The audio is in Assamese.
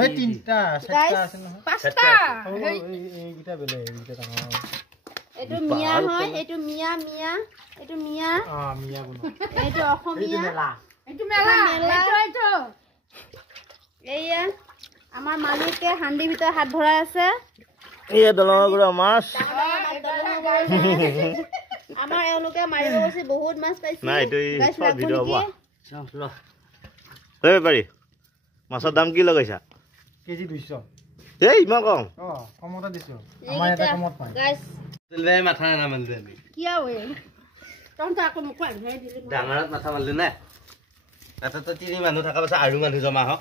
ওই তিনটা চাৰটা আছে না পাঁচটা এইটা বেলে এইটা ডাঙৰ এটো মিয়া হয় এটো মিয়া এটো মিয়া মিয়া বনো এটো অসমীয়া এটো মেলা এটো এইয়া আমাৰ মালিকে হান্দি ভিতৰ হাত ভৰাই আছে এই দলঙৰ গুৰা মাছ আমাৰ এওঁলোকে মাৰিব গৈছে বহুত মাছ পাইছে নাই এইটো গাইছ সব ভিডিঅ' হ'ব চাও ঐ পাৰি মাছৰ দাম কি লগাইছা কেজি 200 এই ইমান কম কমতে দিছো আমাৰ এটা কমত পায় গাইছ দিলে মাথা না মানলে আমি কিয়া ওই তন্ত আকৌ মোক আনি দিলি ডাঙৰত মাথা মাৰলি না তাতে তো তিনি মানুহ থকা পাছে আৰু মানুহ জমা হওক